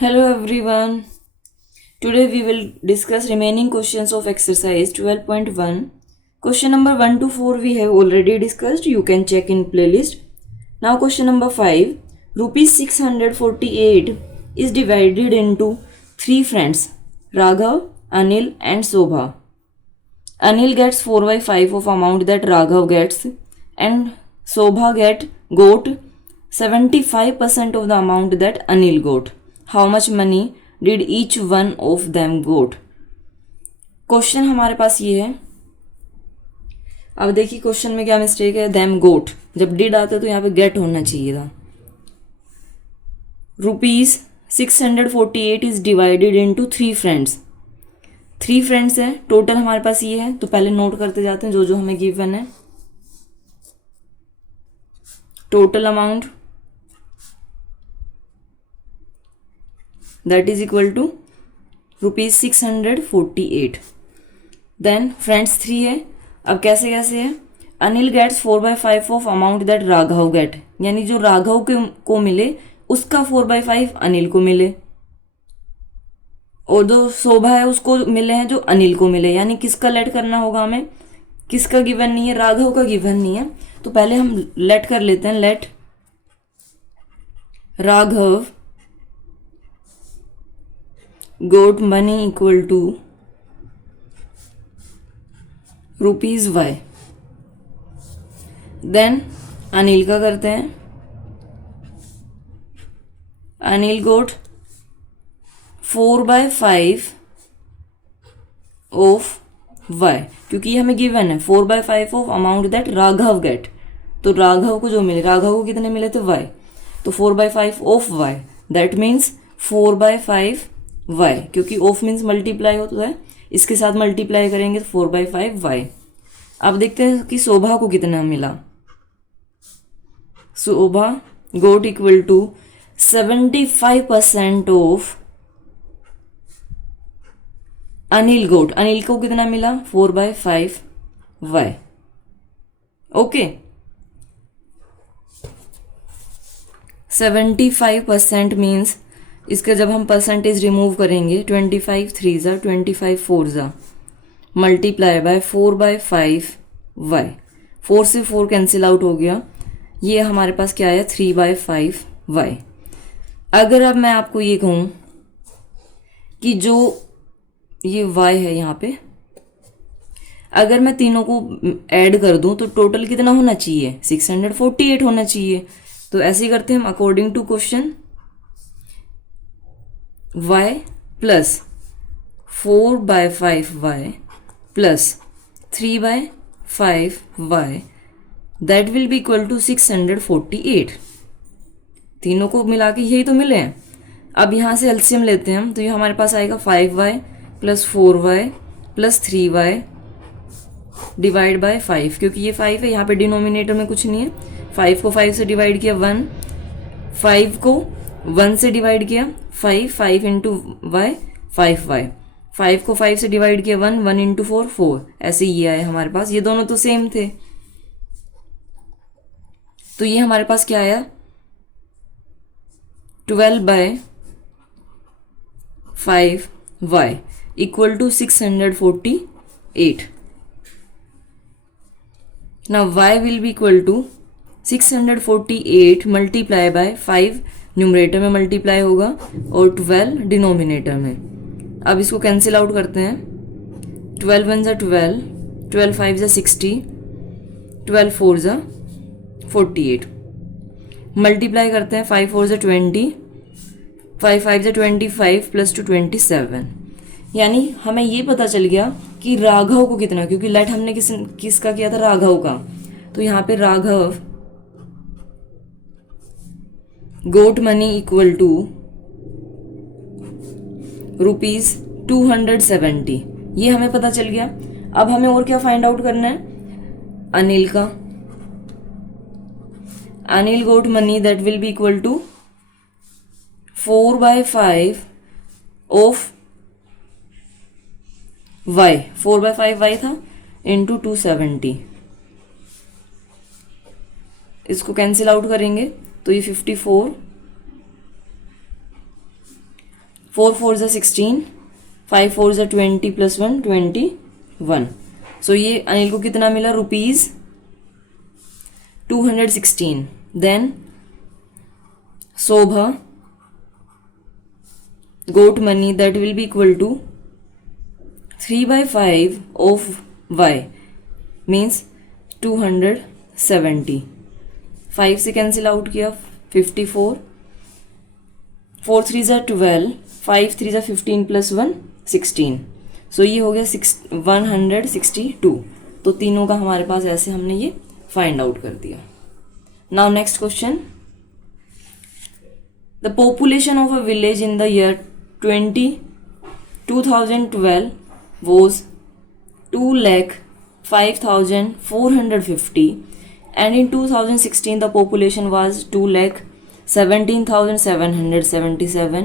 Hello everyone. Today we will discuss remaining questions of exercise 12.1. Question number 1 to 4 we have already discussed. You can check in playlist. Now question number 5. Rupees 648 is divided into 3 friends, Raghav, Anil and Sobha. Anil gets 4 by 5 of amount that Raghav gets and Sobha got 75% of the amount that Anil got. How much money did each one of them got? Question हमारे पास ये है. अब देखिए question में क्या mistake है. them got, जब did आता है तो यहाँ पे get होना चाहिए था. Rupees 648 is divided into 3 friends. 3 friends है, टोटल हमारे पास ये है. तो पहले नोट करते जाते हैं जो जो हमें गिवन है. Total amount that is equal to rupees 648. Then friends 3 है. अब कैसे कैसे है. Anil gets 4/5 of amount that Raghav get, यानी जो राघव को मिले उसका 4/5 अनिल को मिले, और जो शोभा है उसको मिले हैं जो अनिल को मिले. यानी किसका लेट करना होगा हमें, किसका गिवन नहीं है, राघव का गिवन नहीं है. तो पहले हम लेट कर लेते हैं. Let Raghav got money equal to rupees y. Then Anil का करते हैं. अनिल got 4/5 ऑफ y, क्योंकि हमें गिवन है 4/5 of amount that Raghav get. तो राघव को जो मिले, राघव को कितने मिले थे y, तो 4/5 of y, that means 4/5 y, क्योंकि ऑफ मीन्स मल्टीप्लाई होता है, इसके साथ मल्टीप्लाई करेंगे तो 4/5 y. अब देखते हैं कि शोभा को कितना मिला. शोभा गोट इक्वल टू 75% ऑफ अनिल गोट. अनिल को कितना मिला 4/5 y. ओके, 75% मीन्स इसका जब हम परसेंटेज रिमूव करेंगे 25 3 ज़ा 25 4 ज़ा मल्टीप्लाई बाय 4/5 y. 4 से 4 कैंसिल आउट हो गया. ये हमारे पास क्या है 3/5 y. अगर अब मैं आपको ये कहूँ कि जो ये y है यहाँ पे, अगर मैं तीनों को ऐड कर दूँ तो टोटल कितना होना चाहिए 648 होना चाहिए. तो ऐसे ही करते हैं हम according to question. y plus 4/5 y plus 3/5 y that will be equal to 648. तीनों को मिला के यही तो मिले हैं. अब यहाँ से एलसीएम लेते हैं हम, तो ये हमारे पास आएगा 5y plus 4y plus 3y divide by 5, क्योंकि ये 5 है, यहाँ पे डिनोमिनेटर में कुछ नहीं है. 5 को 5 से डिवाइड किया 1, 5 को 1 से डिवाइड किया 5 इंटू वाई 5y, 5 को 5 से डिवाइड किया 1 इंटू 4 ऐसे ये आया हमारे पास. ये दोनों तो सेम थे, तो ये हमारे पास क्या आया 12/5y equal to 648. Now y will be equal to 648 multiply by 5 numerator में मल्टीप्लाई होगा और 12 डिनोमिनेटर में. अब इसको कैंसिल आउट करते हैं. 12 1 ज़ा 12, 12 5 ज़ा 60, 12 4 ज़ा 48. मल्टीप्लाई करते हैं 5 4 ज़ा 20, 5 5 ज़ा 25 प्लस 2 27. यानी हमें ये पता चल गया कि राघव को कितना, क्योंकि लेट हमने किसका किया था राघव का. तो यहाँ पे राघव गोट मनी इक्वल टू रुपीज 270. ये हमें पता चल गया. अब हमें और क्या फाइंड आउट करना है, अनिल का. Anil got money that will be equal to 4/5 of y, 4/5 y था इंटू 270. इसको कैंसिल आउट करेंगे तो ये 54 4 4 ज़ा 16, 5 4 ज़ा 20 + 1 21. सो ये अनिल को कितना मिला? Rupees 216. Then Shobha got money that will be equal to 3/5 of y means 270. 5 से कैंसिल आउट किया 54, 4 3 ज़ा 12, 5 3 ज़ा 15 + 1 16. सो ये हो गया 162. तो तीनों का हमारे पास ऐसे हमने ये फाइंड आउट कर दिया. Now next question. The population of a village in the year 2012 was 2,05,450 and in 2016 the population was 2,17,777.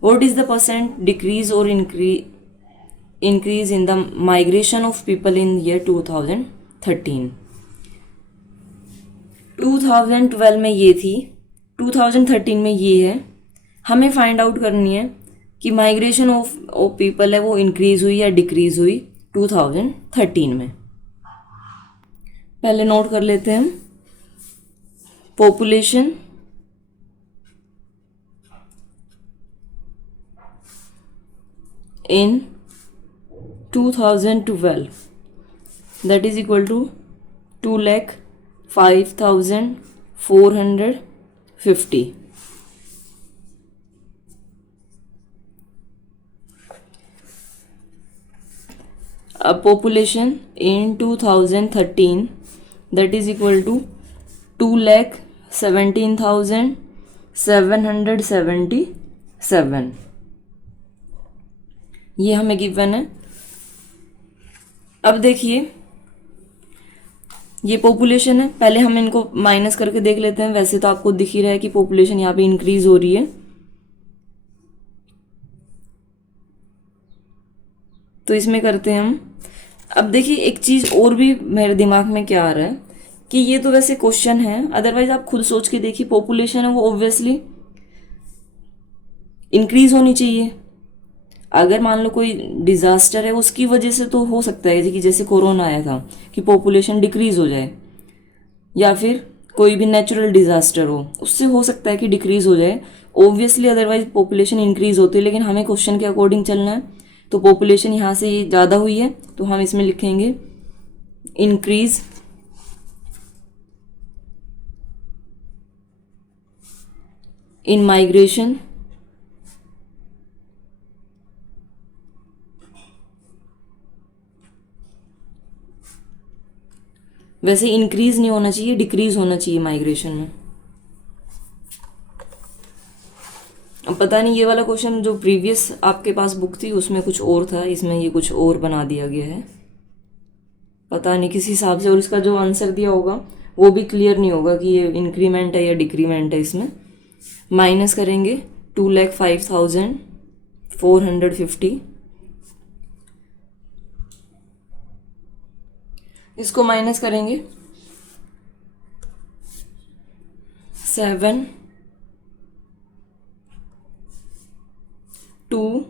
What is the percent decrease or increase in the migration of people in year 2013? 2012 में ये थी, 2013 में ये है. हमें find out करनी है कि माइग्रेशन ऑफ पीपल है वो इंक्रीज हुई या डिक्रीज हुई 2013 में. पहले नोट कर लेते हैं. Population in 2012 that is equal to 2,05,450. A population in 2013 that is equal to 2,17,777. ये हमें गिवन है. अब देखिए ये पॉपुलेशन है. पहले हम इनको माइनस करके देख लेते हैं. वैसे तो आपको दिख ही रहा है कि पॉपुलेशन यहाँ पे इंक्रीज हो रही है. तो इसमें करते हैं हम. अब देखिए एक चीज़ और भी मेरे दिमाग में क्या आ रहा है कि ये तो वैसे क्वेश्चन है, अदरवाइज आप खुद सोच के देखिए. पॉपुलेशन है वो ऑब्वियसली इंक्रीज होनी चाहिए. अगर मान लो कोई डिज़ास्टर है उसकी वजह से तो हो सकता है कि जैसे कोरोना आया था कि पॉपुलेशन डिक्रीज हो जाए, या फिर कोई भी नेचुरल डिज़ास्टर हो उससे हो सकता है कि डिक्रीज हो जाए ऑब्वियसली. अदरवाइज पॉपुलेशन इंक्रीज होती है. लेकिन हमें क्वेश्चन के अकॉर्डिंग चलना है. तो पॉपुलेशन यहाँ से ये ज़्यादा हुई है तो हम इसमें लिखेंगे इंक्रीज इन माइग्रेशन वैसे इंक्रीज नहीं होना चाहिए, डिक्रीज होना चाहिए माइग्रेशन में. अब पता नहीं ये वाला क्वेश्चन जो प्रीवियस आपके पास बुक थी उसमें कुछ और था, इसमें ये कुछ और बना दिया गया है. पता नहीं किस हिसाब से. और इसका जो आंसर दिया होगा वो भी क्लियर नहीं होगा कि ये इंक्रीमेंट है या डिक्रीमेंट है. इसमें माइनस करेंगे 2,05,450. इसको माइनस करेंगे 7 2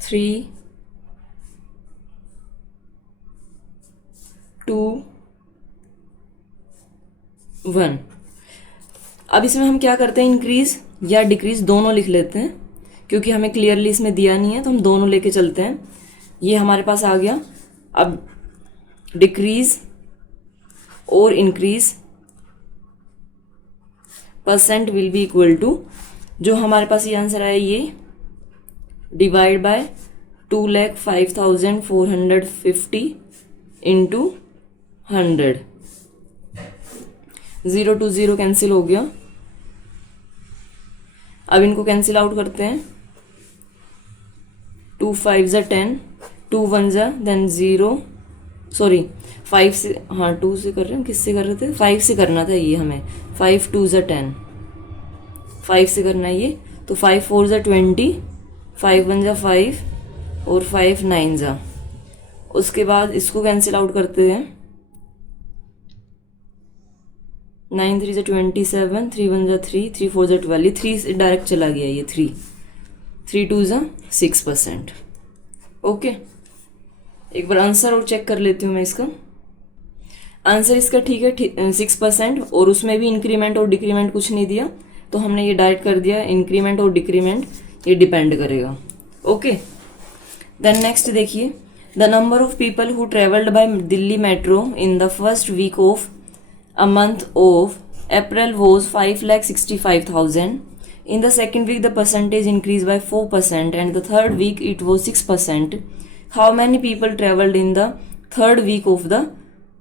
3 2 1. अब इसमें हम क्या करते हैं, इंक्रीज या डिक्रीज दोनों लिख लेते हैं क्योंकि हमें क्लियरली इसमें दिया नहीं है तो हम दोनों लेके चलते हैं. ये हमारे पास आ गया. अब डिक्रीज और increase percent will be equal to, जो हमारे पास ये आंसर आया ये divide by 2,05,450 into 100. 0 to 0 cancel हो गया. अब इनको कैंसिल आउट करते हैं. 2 5 ज़ा 10, 2 1 ज़ा देन 0, सॉरी 5 से, हाँ 2 से कर रहे हैं, किससे कर रहे थे, 5 से करना था ये हमें. 5 2 ज़ा 10, 5 से करना है ये. तो 5 4 ज़ा 20, 5 1 ज़ा 5 और 5 9 ज़ा. उसके बाद इसको कैंसिल आउट करते हैं. 9 3 ज़ा 27, 3 1 ज़ा 3, 3 4 ज़ा 12, ये 3 से डायरेक्ट चला गया, ये 3 3 2 ज़ा 6%। ओके, एक बार आंसर और चेक कर लेती हूँ मैं इसका। आंसर इसका ठीक है 6%, और उसमें भी इंक्रीमेंट और डिक्रीमेंट कुछ नहीं दिया, तो हमने ये डायरेक्ट कर दिया इंक्रीमेंट और डिक्रीमेंट ये डिपेंड करेगा। ओके, देन नेक्स्ट देखिए, the number of people who travelled by Delhi metro in the first week of a month of April was 5,65,000. In the second week, the percentage increased by 4%, and the third week it was 6%. How many people traveled in the third week of the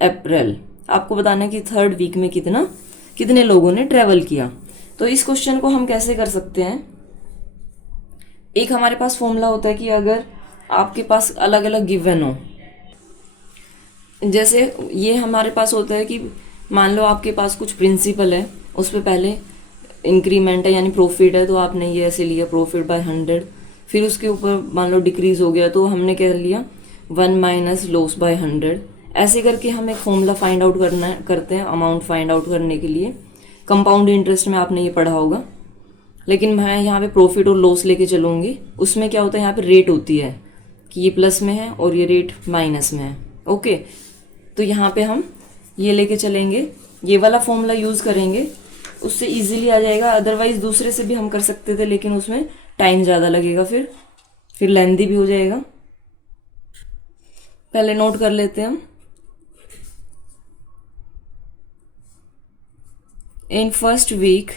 April? आपको बताना कि third week में कितने लोगों ने travel किया। तो इस क्वेश्चन को हम कैसे कर सकते हैं, एक हमारे पास फॉर्मूला होता है कि अगर आपके पास अलग अलग गिवन हो, जैसे ये हमारे पास होता है कि मान लो आपके पास कुछ प्रिंसिपल है, उस पर पहले इंक्रीमेंट है यानी प्रॉफिट है, तो आपने ये ऐसे लिया प्रॉफिट बाय 100, फिर उसके ऊपर मान लो डिक्रीज हो गया तो हमने क्या लिया 1 माइनस लॉस बाय 100। ऐसे करके हम एक फॉर्मूला फाइंड आउट करते हैं अमाउंट फाइंड आउट करने के लिए। कंपाउंड इंटरेस्ट में आपने ये पढ़ा होगा, लेकिन मैं यहाँ पे प्रॉफिट और लॉस लेके चलूँगी। उसमें क्या होता है, यहाँ पे रेट होती है कि ये प्लस में है और ये रेट माइनस में है। ओके, तो यहाँ पे हम ये लेके चलेंगे, ये वाला फॉर्मूला यूज़ करेंगे, उससे इजीली आ जाएगा। अदरवाइज दूसरे से भी हम कर सकते थे, लेकिन उसमें टाइम ज़्यादा लगेगा, फिर लेंथी भी हो जाएगा। पहले नोट कर लेते हैं हम। इन फर्स्ट वीक,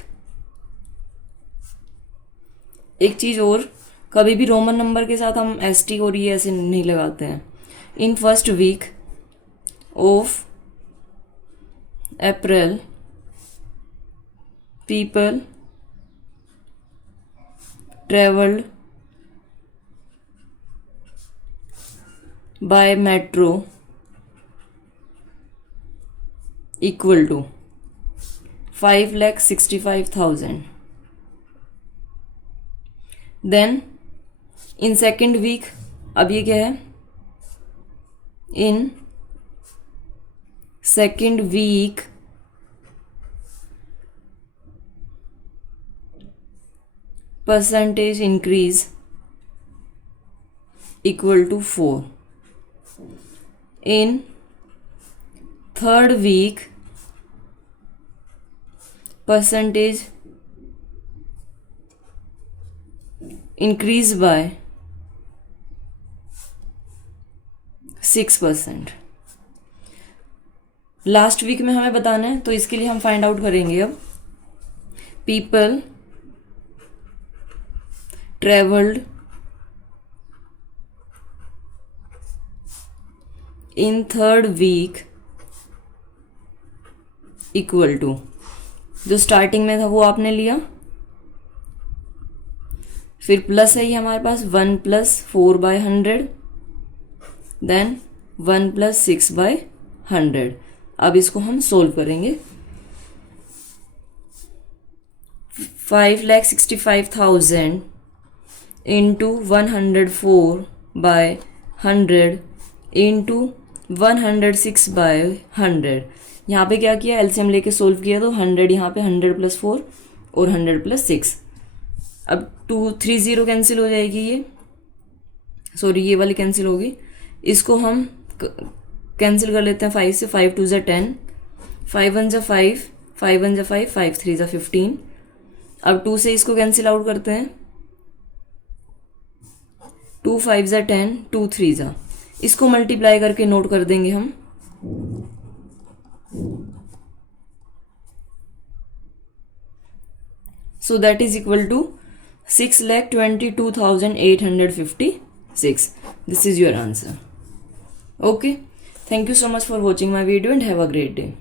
एक चीज़ और, कभी भी रोमन नंबर के साथ हम ST और ये ऐसे नहीं लगाते हैं। In first week of April, people traveled by metro equal to 5,65,000. Then in second week, अब ये क्या है, in second week percentage increase equal to 4. In third week percentage increase by 6%. Last week में हमें बताना है, तो इसके लिए हम फाइंड आउट करेंगे अब people travelled in third week equal to, जो स्टार्टिंग में था वो आपने लिया, फिर प्लस है ये हमारे पास 1 + 4 by 100, देन 1 + 6 by 100। अब इसको हम सोल्व करेंगे। 5,65,000 इंटू 104 by 100 इंटू 106 by 100। यहाँ पे क्या किया, एलसीएम लेके सोल्व किया, तो 100 यहाँ पे 100 + 4 और 100 + 6। अब 2 3 0 कैंसिल हो जाएगी, ये सॉरी ये वाली कैंसिल होगी। इसको हम कैंसिल कर लेते हैं 5 से। 5 2 ज़ा 10, 5 1 ज़ा 5, 5 1 ज़ा 5, 5 3 ज़ा 15। अब 2 से इसको कैंसिल आउट करते हैं, 2 5 ज़ा 10, 2 3 ज़ा, इसको मल्टीप्लाई करके नोट कर देंगे हम। So that is equal to 6,22,856. This is your answer. Okay. Thank you so much for watching my video and have a great day.